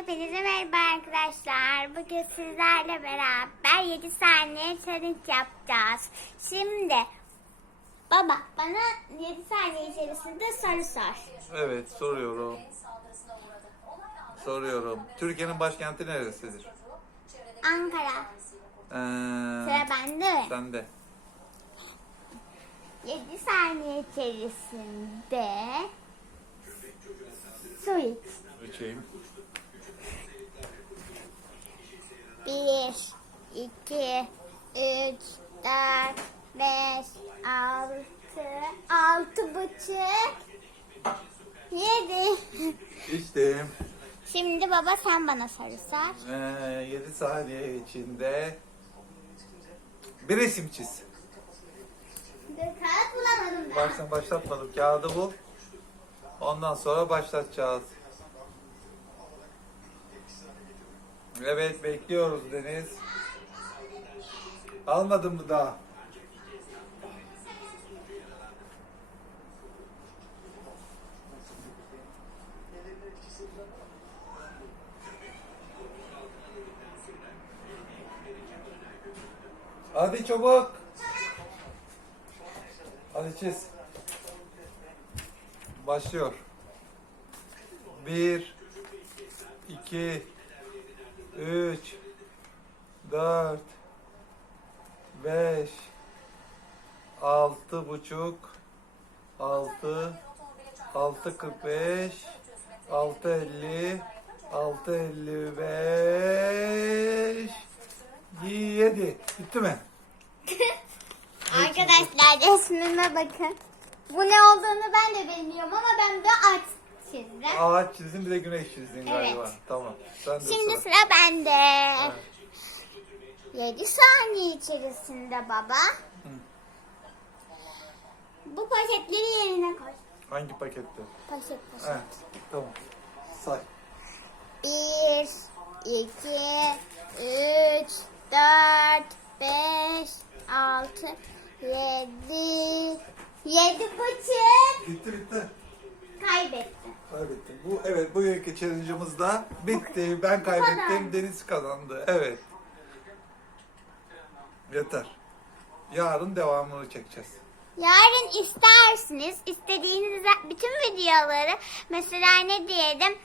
Hepinize merhaba arkadaşlar. Bugün sizlerle beraber 7 saniye challenge yapacağız. Şimdi baba bana 7 saniye içerisinde soru sor. Evet soruyorum. Soruyorum. Türkiye'nin başkenti neresidir? Ankara. Ee, Sıra bende mi? sende. 7 saniye içerisinde su iç. Üçeyim. 1, 2, 3, 4, 5, 6, 6 buçuk, 7. İçtim. Şimdi baba sen bana soru sor. Ee, 7 saniye içinde bir resim çiz. Kağıt bulamadım Bak sen başlatmadım. Kağıdı bul. Ondan sonra başlatacağız. Evet bekliyoruz Deniz. Almadın mı daha? Hadi çabuk. Hadi çiz. Başlıyor. Bir, iki, üç, dört, beş, altı buçuk, altı, altı kırk beş, altı elli, altı elli beş, yedi. Bitti mi? Arkadaşlar resmime bakın. Bu ne olduğunu ben de bilmiyorum ama ben de aç çizdim. Ağaç çizdin bir de güneş çizdin galiba. Evet. Tamam. Sen de Şimdi sıra. sıra bende. Evet. 7 saniye içerisinde baba. Bu poşetleri yerine koy. Hangi pakette? Poşet poşet. Evet. Tamam. Say. 1, 2, 3, 4, 5, 6, 7, 7 buçuk. Bitti bitti. Bu evet bugünkü challenge'ımız da bitti. Ben kaybettim. Deniz kazandı. Evet. Yeter. Yarın devamını çekeceğiz. Yarın istersiniz istediğiniz bütün videoları mesela ne diyelim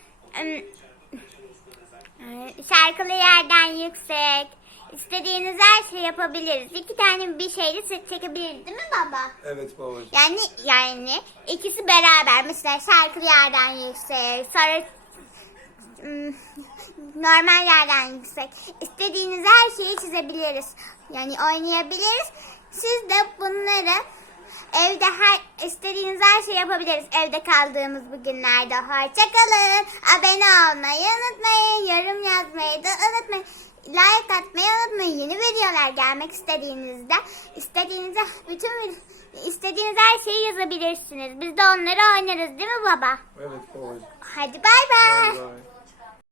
şarkılı yerden yüksek istediğiniz her şeyi yapabiliriz. İki tane bir şeyle se- çekebiliriz değil mi baba? Evet babacığım. Yani yani ikisi beraber mesela şarkılı yerden yüksek sonra ım, normal yerden yüksek istediğiniz her şeyi çizebiliriz. Yani oynayabiliriz. Siz de bunları evde her istediğiniz her şeyi yapabiliriz. Evde kaldığımız bu günlerde. Hoşçakalın. Abone olmayı unutmayın. Yorum yazmayı da unutmayın. Like videolar gelmek istediğinizde istediğiniz bütün istediğiniz her şeyi yazabilirsiniz. Biz de onları oynarız değil mi baba? Evet babacığım. Hadi bay bay. Bay bay.